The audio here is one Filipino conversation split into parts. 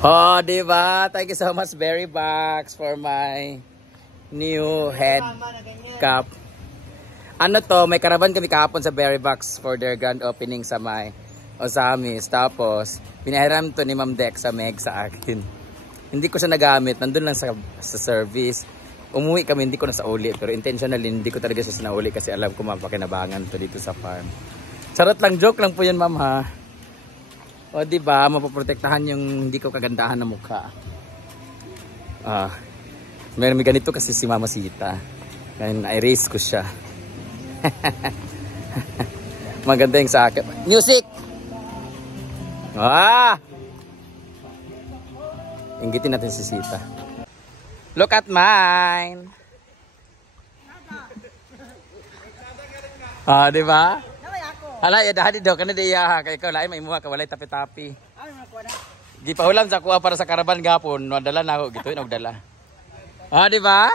Oh, diba? Thank you so much, Berry Box, for my new head cap. Ano to, may karaban kami kahapon sa Berry Box for their grand opening sa may Osamis. Tapos, pinahiram to ni Ma'am Dex sa Meg sa akin. Hindi ko siya nagamit, nandun lang sa service. Umuwi kami, hindi ko na sa uli. Pero intentionally, hindi ko talaga siya sinauli kasi alam ko mapakinabangan to dito sa farm. Charot lang, joke lang po yun, ma'am, ha? O, diba, mapaprotektahan yung hindi ko kagandahan na mukha. May ganito kasi si Mama Sita. Kaya na-erase ko siya. Maganda yung sa akin. Music! Inggitin natin si Sita. Look at mine! Diba? Hala, yadahadi daw. Kana diya. Kaya ikaw, lain may muha ka. Walay tapi-tapi. Gipahulam sa kuha para sa karaban gapon. Nadala na ako. Gituin, nagdala. Diba?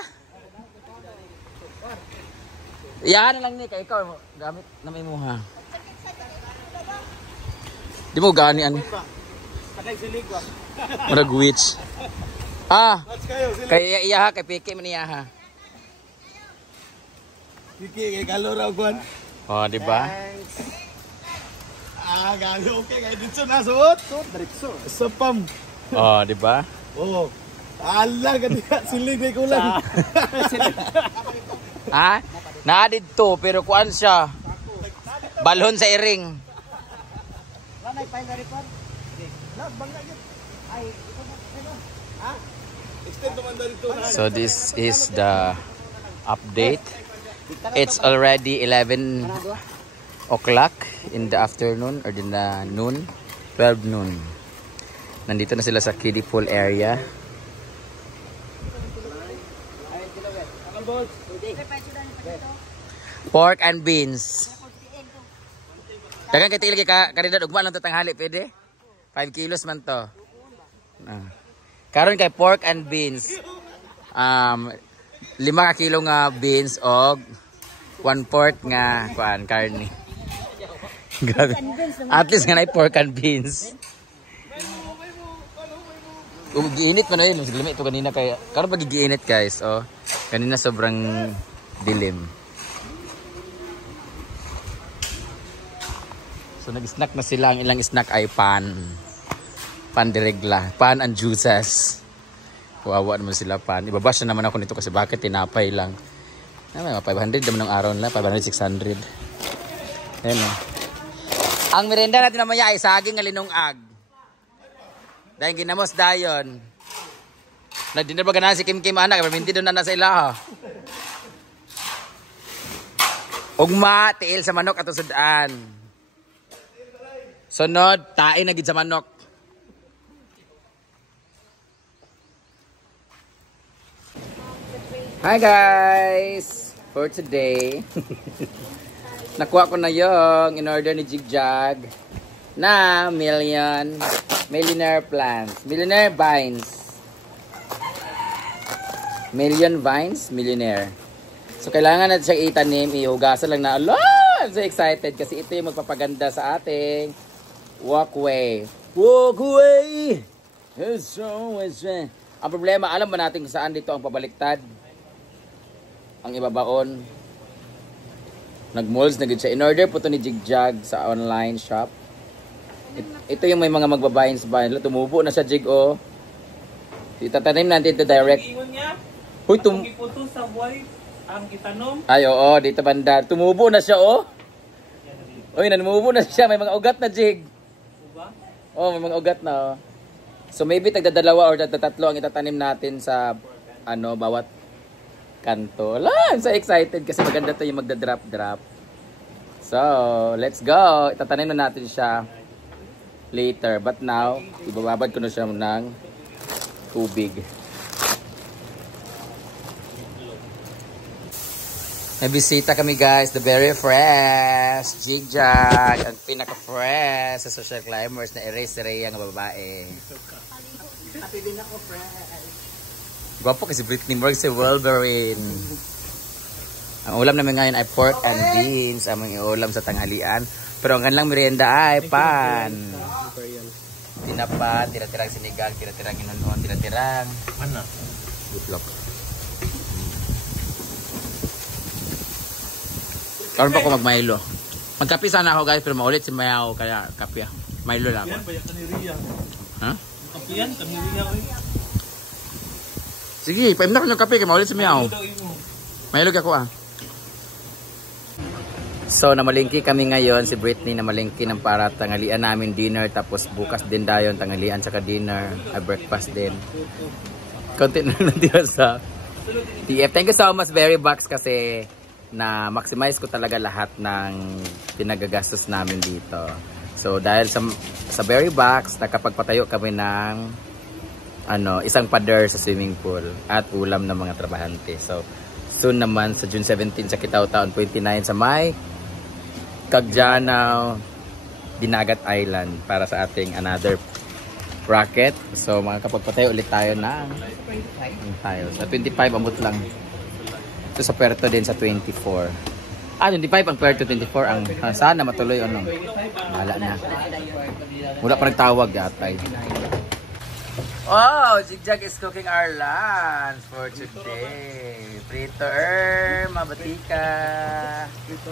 Yan lang ni. Kaya ikaw, gamit na may muha. Di mo gani ano? Marag witch. Kaya iya ha. Kaya piki man iya ha. Piki, kaya galo raw kuhan. Diba? Galo, okay. Kaya dito na suot. Diretso. Sapam. Diba? Oo. Ala, ganyan. Silig na ikulang. Naadid to, pero kuan siya. Balon sa iring. So this is the update. It's already 11 o'clock in the afternoon or in the noon, 12 noon. Nandito na sila sa kiddie pool area. Pork and beans. Dagang kay tilgi ka kanina ugma lang to tanghali pwede? 5 kilos man to. Karon kay pork and beans. 5 ka kilo nga beans og 1/4 nga kuan karne. Grabe. At least nga na pork and beans. Giinit man na yun. Ito kanina kaya. Karon pa giinit guys. Kanina sobrang dilim. So nag-snack na sila. Ang ilang snack ay pan. Pan diregla. Pan and juices. Kawawa naman sila pan. Ibabash na naman ako nito kasi bakit tinapay lang. 500 naman ng araw nila. 500, 600. Ayan o. Ang merenda natin namaya ay saging nga linungag. Dahil ginamos dayon. Nagdinner ba ganahan si Kim Kim anak? Hindi doon na sa ilaha. Ugma, tiil sa manok at usudaan. Sunod, tain na gid sa manok. Hi guys! For today, nakuha ko na yung in-order ni Jigjag na millionaire plants. Millionaire vines. Million vines, millionaire. So kailangan natin siyang itanim, ihugasan lang na. I'm so excited kasi ito yung magpapaganda sa ating walkway. Walkway! Ang problema, alam ba natin kung saan dito ang pabaliktad? Ang ibabaon. Nag-malls na gid siya. In-order po ito ni Jigjag sa online shop. Ito yung may mga magbabines ba. Tumubo na siya, Jig, oh. Itatanim natin ito direct. Huy, iputo sa buhay ang itanom. Ay, oo, dito banda. Tumubo na siya, oh. Uy, nanumubo na siya. May mga ugat na, Jig. Oh, may mga ugat na, oh. So, maybe tagdadalawa or tatlo ang itatanim natin sa, bawat kanto. I'm so excited kasi maganda to yung magda-drop-drop. So, let's go. Itatanim na natin siya later. But now, ibababad ko na siya ng tubig. May bisita kami guys. The very fresh Jigjag. Ang pinaka-fresh sa social climbers na erase Rhea nga babae. Happy din ako, fresh. Gwapo kasi Britney Morg si Wolverine. Ang ulam namin ngayon ay pork and beans. Aming ulam sa tanghalian. Pero ang kanilang merienda ay pan. tinapa, tira-tirang sinigang, tira-tirang inunon, tira-tirang Mana? itlog. Karon pa ko mag-Milo. Magkape sana ako guys, pero maulit si Mayaw, kaya kape. Milo lang Yan ako. ba yung kaniriya? Ha? Kapiyan, kaniriya ko. Sige, paimna ko yung kape, kaya maulit si Mayaw. Milo ako ah. So, namalingki kami ngayon, si Britney namalingki ng para tangalian namin dinner, tapos bukas din dayon tangalian saka dinner, breakfast din. Konti na lang dito sa TF. Thank you so much, Berry Box, kasi na maximize ko talaga lahat ng pinagagastos namin dito. So, dahil sa Berry Box, nakapagpatayo kami ng isang pader sa swimming pool at ulam ng mga trabahante. So, soon naman sa June 17 sa Kitaw Town 29 sa may Caggianao, Dinagat Island para sa ating another bracket. So makakapagpatayo ulit tayo ng tiles. Sa 25 amot lang. Ito sa Puerto din sa 24. 25 ang Puerto, 24 ang sana matuloy Wala na. Wala pa nagtawag yatay. Oh, Jigjag is cooking our lunch for today. Prito mabatika. Prito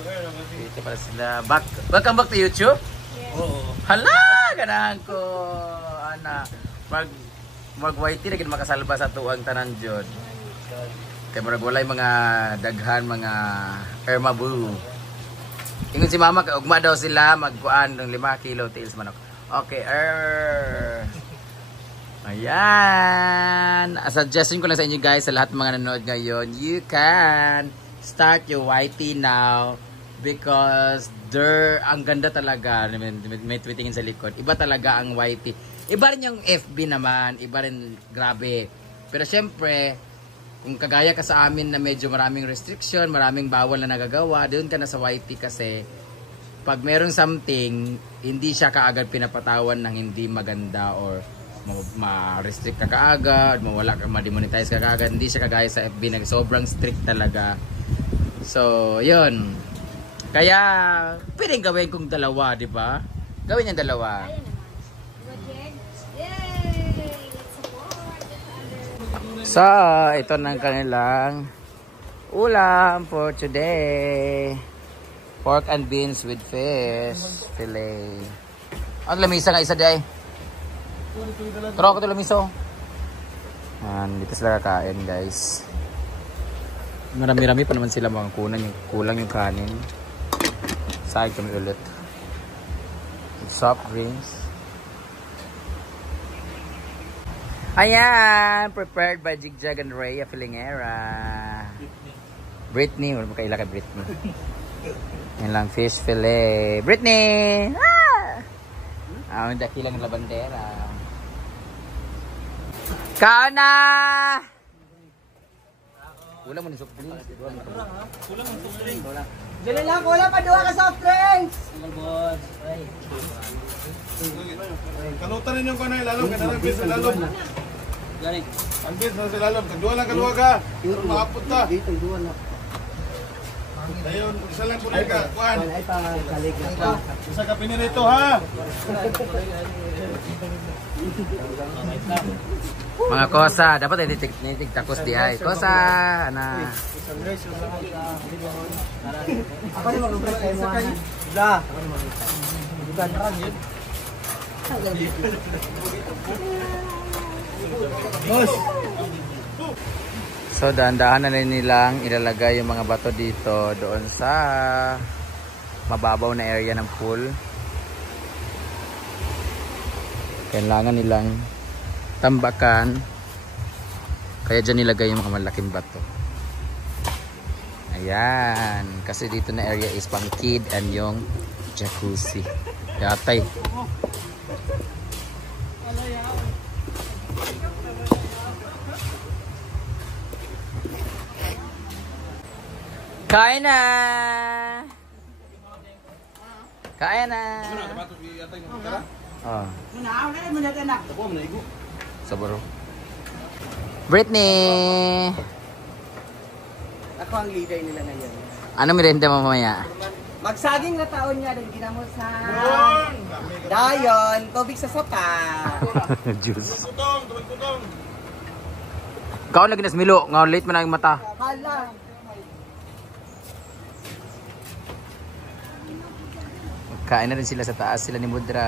para sila. Welcome back to YouTube? Oo. Hala! Ganahan ko. Ana. Mag-whitey na makasalba sa tuwang tanan dyan. Kaya maragwalay mga daghan, mga ermabu. Ingon si mama, ugma daw sila magkuan ng 5 kilo tails manok. Okay, ayan. Suggestion ko lang sa inyo guys, sa lahat ng mga nanonood ngayon, you can start your YT now because ang ganda talaga. May tweetingin sa likod. Iba talaga ang YT. Iba rin yung FB naman. Iba rin, grabe. Pero syempre, kung kagaya ka sa amin na medyo maraming restriction, maraming bawal na nagagawa, doon ka na sa YT kasi pag merong something, hindi siya kaagad pinapatawan ng hindi maganda or ma-restrict ka kaagad, mawala ka, ma-demonetize ka kaagad. Hindi siya kagaya sa FB na sobrang strict talaga. So, yun. Kaya, pwedeng gawin kong dalawa, di ba? Gawin yung dalawa. So, ito ng kanilang ulam for today. Pork and beans with fish fillet. Ang lamisa nga isa day. Turo ko ito lamiso. Dito sila kakain guys. Marami-rami pa naman sila mga kulang yung kanin. Side kami ulit. Soft drinks. Ayan! Prepared by Jigjag and Rhea Filingera. Britney. Wala mo kaila kay Britney. Yan lang fish fillet. Britney! Ang dakilang labandera. Kana! Wala mo ni soft drinks. Kulang ang soft drink. Dili lang, wala pa duha ka soft drinks. Kalutan ninyo ko na ilalong. Kaya bis sa lalong. Ang bis na sa lalong. Kagduwa lang kaluwag ha. Makapot ta. Dito, duha na. Ayun, isa lang po na ka. Kuhan. Ay pa, kalig na pa. Isa ka pinirito ha. Mga kosa, dapat nititik takos di ay. Kosa, ana. Ako ni mag-break kayo mo. Da. Bukan ran yun. Boss. So, dahan-dahan na rin nilang ilalagay yung mga bato dito doon sa mababaw na area ng pool. Kailangan nilang tambakan. Kaya dyan nilagay yung mga malaking bato. Ayan. Kasi dito na area is pang kid and yung jacuzzi. Yatay. Kain na! Kain na! Oh. Sabaro. Britney! Ako ang leader nila ngayon. Ano merenda mo mamaya? Magsaging na taon niya din ginamo sa Yun! dayon, tubig sa sopa. Juice. Kutong, tubig kutong. Kaon lagi nas Milo, nga late man ang mata. Hala. Kain na rin sila sa taas, sila ni Mudra.